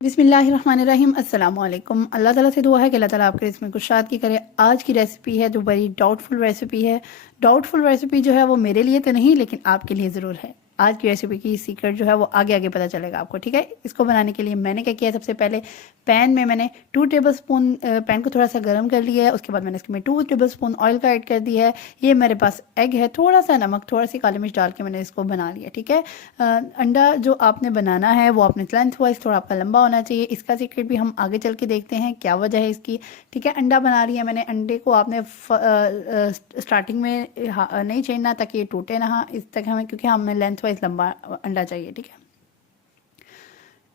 बिस्मिल्लाहिर्रहमानिर्रहीम अस्सलाम वालेकुम। अल्लाह ताला से दुआ है कि अल्लाह ताला आपके इसमें कुशाद की करे। आज की रेसिपी है जो बड़ी डाउटफुल रेसिपी है। डाउटफुल रेसिपी जो है वो मेरे लिए तो नहीं लेकिन आपके लिए ज़रूर है। आज की रेसिपी की सीक्रेट जो है वो आगे आगे पता चलेगा आपको, ठीक है। इसको बनाने के लिए मैंने क्या किया, सबसे पहले पैन में मैंने 2 टेबलस्पून पैन को थोड़ा सा गर्म कर लिया है। उसके बाद मैंने इसमें 2 टेबलस्पून ऑयल का ऐड कर दिया है। ये मेरे पास एग है, थोड़ा सा नमक, थोड़ा सी काली मिर्च डाल के मैंने इसको बना लिया, ठीक है। अंडा जो आपने बनाना है वो आपने लेंथ वाइज थोड़ा आपका लंबा होना चाहिए। इसका सीक्रेट भी हम आगे चल के देखते हैं क्या वजह है इसकी, ठीक है। अंडा बना रही है मैंने। अंडे को आपने स्टार्टिंग में नहीं छेड़ना ताकि ये टूटे ना, इस तक हमें, क्योंकि हमें लेंथ वाइज लंबा अंडा चाहिए, ठीक है।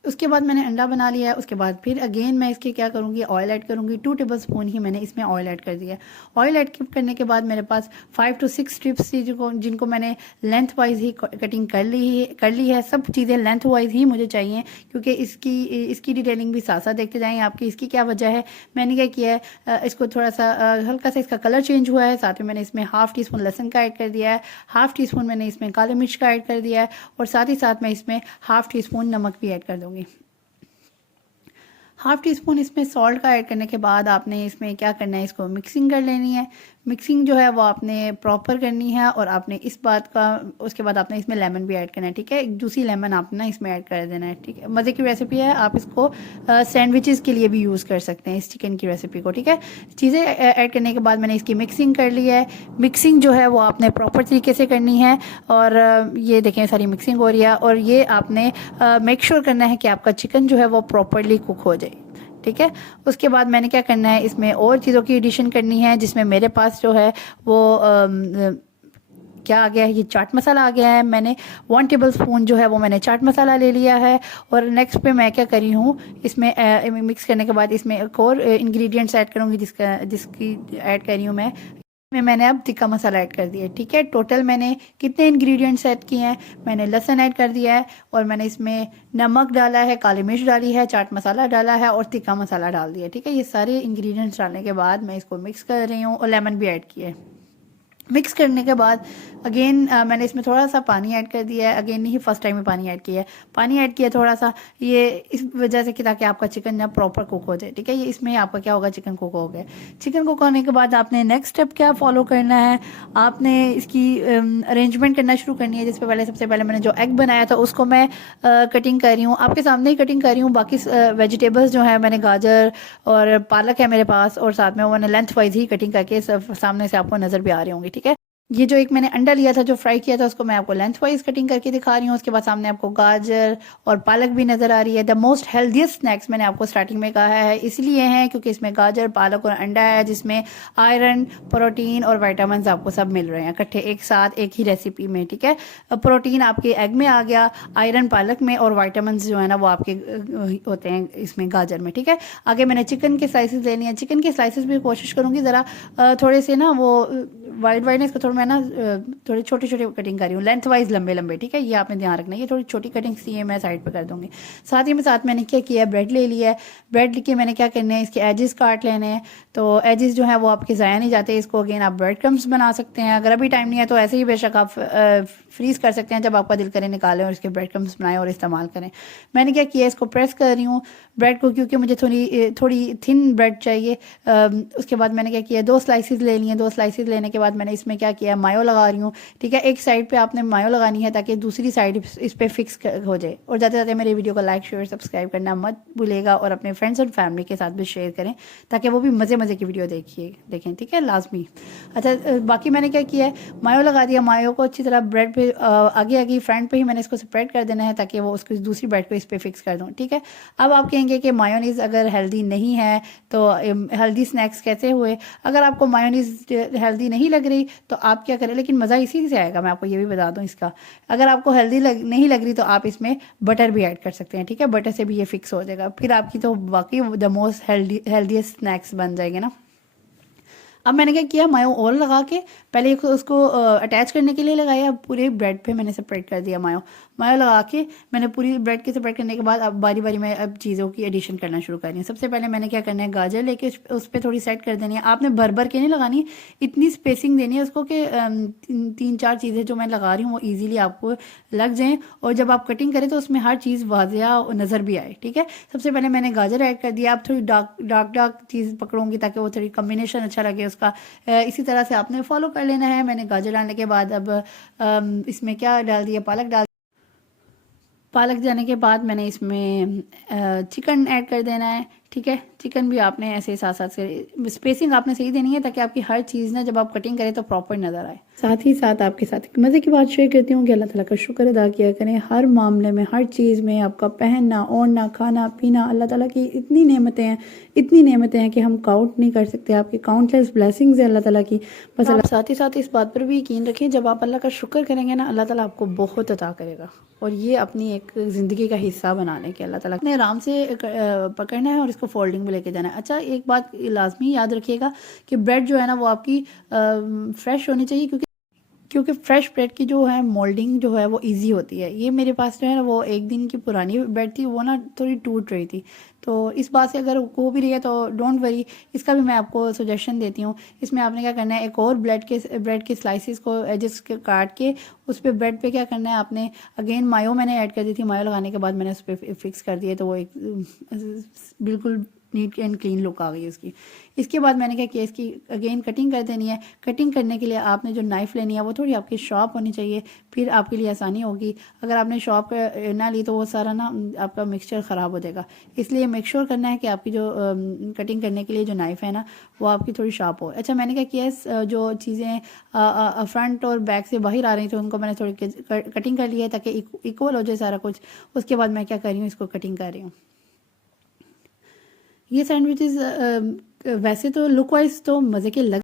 उसके बाद मैंने अंडा बना लिया है। उसके बाद फिर अगेन मैं इसके क्या करूँगी, ऑयल ऐड करूँगी। 2 टेबलस्पून ही मैंने इसमें ऑयल ऐड कर दिया है। ऑयल ऐड करने के बाद मेरे पास 5 to 6 स्ट्रिप्स थी जिनको मैंने लेंथ वाइज ही कटिंग कर ली है। सब चीज़ें लेंथ वाइज ही मुझे चाहिए, क्योंकि इसकी डिटेलिंग भी साथ साथ देखते जाएँ आपकी। इसकी क्या वजह है, मैंने क्या किया है, इसको थोड़ा सा हल्का सा इसका कलर चेंज हुआ है। साथ में मैंने इसमें ½ टी स्पून लहसुन का ऐड कर दिया है, ½ टी स्पून मैंने इसमें काली मिर्च का ऐड कर दिया है, और साथ ही साथ मैं इसमें ½ टी स्पून नमक भी ऐड कर दूँगी। ½ टी स्पून इसमें सॉल्ट का ऐड करने के बाद आपने इसमें क्या करना है, इसको मिक्सिंग कर लेनी है। मिक्सिंग जो है वो आपने प्रॉपर करनी है, और आपने इस बात का, उसके बाद आपने इसमें लेमन भी ऐड करना है, ठीक है। एक जूसी लेमन आपने इसमें ऐड कर देना है, ठीक है। मज़े की रेसिपी है, आप इसको सैंडविचेस के लिए भी यूज़ कर सकते हैं इस चिकन की रेसिपी को, ठीक है। चीज़ें ऐड करने के बाद मैंने इसकी मिक्सिंग कर ली है। मिक्सिंग जो है वो आपने प्रॉपर तरीके से करनी है, और ये देखें सारी मिक्सिंग हो रही है। और ये आपने मेक श्योर करना है कि आपका चिकन जो है वो प्रॉपरली कुक हो जाए, ठीक है। उसके बाद मैंने क्या करना है, इसमें और चीज़ों की एडिशन करनी है, जिसमें मेरे पास जो है वो क्या आ गया है, ये चाट मसाला आ गया है। मैंने 1 टेबल स्पून जो है वो मैंने चाट मसाला ले लिया है। और नेक्स्ट पे मैं क्या करी हूँ, इसमें मिक्स करने के बाद इसमें एक और इंग्रेडिएंट्स ऐड करूँगी, जिसकी ऐड करी हूँ मैंने अब तिक्का मसाला ऐड कर दिया है, ठीक है। टोटल मैंने कितने इंग्रेडिएंट्स ऐड किए हैं, मैंने लहसुन ऐड कर दिया है, और मैंने इसमें नमक डाला है, काली मिर्च डाली है, चाट मसाला डाला है, और तिक्का मसाला डाल दिया, ठीक है। ये सारे इंग्रेडिएंट्स डालने के बाद मैं इसको मिक्स कर रही हूँ, और लेमन भी ऐड किया है। मिक्स करने के बाद अगेन मैंने इसमें थोड़ा सा पानी ऐड कर दिया है। अगेन नहीं, फर्स्ट टाइम में पानी ऐड किया है। पानी ऐड किया थोड़ा सा, ये इस वजह से कि ताकि आपका चिकन ना प्रॉपर कुक हो जाए, ठीक है। ये इसमें आपका क्या होगा, चिकन कुक हो गया। चिकन कुक होने के बाद आपने नेक्स्ट स्टेप क्या फॉलो करना है, आपने इसकी अरेंजमेंट करना शुरू करनी है। जिसपे पहले सबसे पहले मैंने जो एग बनाया था उसको मैं कटिंग कर रही हूँ, आपके सामने ही कटिंग कर रही हूँ। बाकी वेजिटेबल्स जो है, मैंने गाजर और पालक है मेरे पास, और साथ में वो मैंने लेंथ वाइज ही कटिंग करके सामने से आपको नज़र भी आ रही होंगी, ठीक है। ये जो एक मैंने अंडा लिया था जो फ्राई किया था, उसको मैं आपको लेंथ वाइज कटिंग करके दिखा रही हूँ। उसके बाद सामने आपको गाजर और पालक भी नज़र आ रही है। द मोस्ट हेल्दीस्ट स्नैक्स मैंने आपको स्टार्टिंग में कहा है, इसलिए है क्योंकि इसमें गाजर, पालक और अंडा है, जिसमें आयरन, प्रोटीन और विटामिन आपको सब मिल रहे हैं इकट्ठे एक साथ एक ही रेसिपी में, ठीक है। प्रोटीन आपके एग में आ गया, आयरन पालक में, और विटामिन जो है ना वो आपके होते हैं इसमें गाजर में, ठीक है। आगे मैंने चिकन के स्लाइसेस लेनी है। चिकन के स्लाइसेस भी कोशिश करूँगी ज़रा थोड़े से ना वो वाइड वाइड, इसको थोड़ा मैं ना थोड़ी छोटी छोटी कटिंग कर रही हूँ, लेंथ वाइज लंबे लंबे, ठीक है। ये आपने ध्यान रखना है, ये थोड़ी छोटी कटिंग सी है, मैं साइड पे कर दूंगी। साथ ही में साथ मैंने क्या किया, ब्रेड ले लिया है। ब्रेड लेके मैंने क्या करना है, इसके एजेस काट लेने हैं। तो एजेस जो है वो आपके ज़ाया नहीं जाते। इसको अगेन आप ब्रेड क्रम्स बना सकते हैं। अगर अभी टाइम नहीं है तो ऐसे ही बेशक आप फ्रीज़ कर सकते हैं, जब आपका दिल करे निकालें और इसके ब्रेड क्रम्स बनाएं और इस्तेमाल करें। मैंने क्या किया, इसको प्रेस कर रही हूँ ब्रेड को, क्योंकि मुझे थोड़ी थिन ब्रेड चाहिए। उसके बाद मैंने क्या किया, 2 स्लाइसेस ले लिए। 2 स्लाइसेस लेने के बाद मैंने इसमें क्या किया, मायो लगा रही हूँ, ठीक है। एक साइड पे आपने मायो लगानी है ताकि दूसरी साइड इस पे फिक्स हो जाए। और जाते जाते मेरे वीडियो को लाइक, शेयर, सब्सक्राइब करना मत भूलिएगा, और अपने फ्रेंड्स और फैमिली के साथ भी शेयर करें ताकि वो भी मज़े मज़े की वीडियो देखें, ठीक है, लाजमी। अच्छा, बाकी मैंने क्या किया है, मायो लगा दिया। मायो को अच्छी तरह ब्रेड पे आगे आगे फ्रंट पे ही मैंने इसको स्प्रेड कर देना है ताकि वो उसकी दूसरी ब्रेड को इस पे फिक्स कर दूँ, ठीक है। अब आप कहेंगे कि मायोनीज़ अगर हेल्दी नहीं है तो हेल्दी स्नैक्स कैसे हुए। अगर आपको मायोनीज़ हेल्दी नहीं लग रही तो आप क्या करें, लेकिन मज़ा इसी से आएगा, मैं आपको ये भी बता दूं इसका। अगर आपको हेल्दी नहीं लग रही तो आप इसमें बटर भी ऐड कर सकते हैं, ठीक है। बटर से भी ये फिक्स हो जाएगा, फिर आपकी तो वाकई द मोस्ट हेल्दीएस्ट स्नैक्स बन जाएंगे ना। अब मैंने क्या किया, मायो और लगा के पहले उसको अटैच करने के लिए लगाया, अब पूरे ब्रेड पे मैंने सेपरेट कर दिया मायो लगा के मैंने पूरी ब्रेड के सेपरेट करने के बाद अब बारी बारी में अब चीज़ों की एडिशन करना शुरू करनी है। सबसे पहले मैंने क्या करना है, गाजर लेके उस पर थोड़ी सेट कर देनी है। आपने भर भर के नहीं लगानी, इतनी स्पेसिंग देनी है उसको कि तीन चार चीज़ें जो मैं लगा रही हूँ वो ईजिली आपको लग जाएँ, और जब आप कटिंग करें तो उसमें हर चीज़ वाजिया नज़र भी आए। ठीक है, सबसे पहले मैंने गाजर ऐड कर दिया। आप थोड़ी डार्क डार्क डार्क चीज़ पकड़ूंगी ताकि वो थोड़ी कम्बिनेशन अच्छा लगे उसका। इसी तरह से आपने फॉलो कर लेना है। मैंने गाजर डालने के बाद अब इसमें क्या डाल दिया, पालक जाने के बाद मैंने इसमें चिकन ऐड कर देना है। ठीक है, चिकन भी आपने ऐसे साथ साथ से स्पेसिंग आपने सही देनी है ताकि आपकी हर चीज़ ना जब आप कटिंग करें तो प्रॉपर नज़र आए। साथ ही साथ आपके साथ एक मज़े की बात शेयर करती हूँ कि अल्लाह ताला का शुक्र अदा किया करें हर मामले में, हर चीज़ में। आपका पहनना ओढ़ना खाना पीना, अल्लाह ताला की इतनी नेमतें हैं, इतनी नेमतें हैं कि हम काउंट नहीं कर सकते। आपकी काउंटलेस ब्लेसिंग्स है अल्लाह ताला की। बस आप साथ ही साथ इस बात पर भी यकीन रखें, जब आप अल्लाह का शुक्र करेंगे ना, अल्लाह ताला आपको बहुत अता करेगा। और ये अपनी एक ज़िंदगी का हिस्सा बनाने के अल्लाह ताला ने आराम से पकड़ना है और इसको फोल्डिंग में लेके जाना है। अच्छा, एक बात लाजमी याद रखिएगा कि ब्रेड जो है ना वो आपकी फ्रेश होनी चाहिए, क्योंकि फ्रेश ब्रेड की जो है मोल्डिंग जो है वो इजी होती है। ये मेरे पास जो है ना वो एक दिन की पुरानी ब्रेड थी, वो ना थोड़ी टूट रही थी। तो इस बात से अगर हो भी रही है तो डोंट वरी, इसका भी मैं आपको सजेशन देती हूँ। इसमें आपने क्या करना है, एक और ब्रेड के स्लाइसिस को एजेस काट के उस पर ब्रेड पे क्या करना है आपने, अगेन मायो मैंने ऐड कर दी थी। मायो लगाने के बाद मैंने उस पर फिक्स कर दिया, तो वो एक बिल्कुल नीट एंड क्लीन लुक आ गई उसकी। इसके बाद मैंने क्या किया, इसकी अगेन कटिंग कर देनी है। कटिंग करने के लिए आपने जो नाइफ़ लेनी है वो थोड़ी आपकी शार्प होनी चाहिए, फिर आपके लिए आसानी होगी। अगर आपने शार्प ना ली तो वो सारा ना आपका मिक्सचर ख़राब हो जाएगा। इसलिए मेक श्योर करना है कि आपकी जो कटिंग करने के लिए जो नाइफ़ है ना वो आपकी थोड़ी शार्प हो। अच्छा, मैंने क्या किया, जो चीज़ें फ्रंट और बैक से बाहर आ रही थी उनको मैंने थोड़ी कटिंग कर ली है ताकि इक्वल हो जाए सारा कुछ। उसके बाद मैं क्या कर रही हूँ, इसको कटिंग कर रही हूँ। ये सैंडविचेस वैसे तो लुक वाइज तो मज़े के लग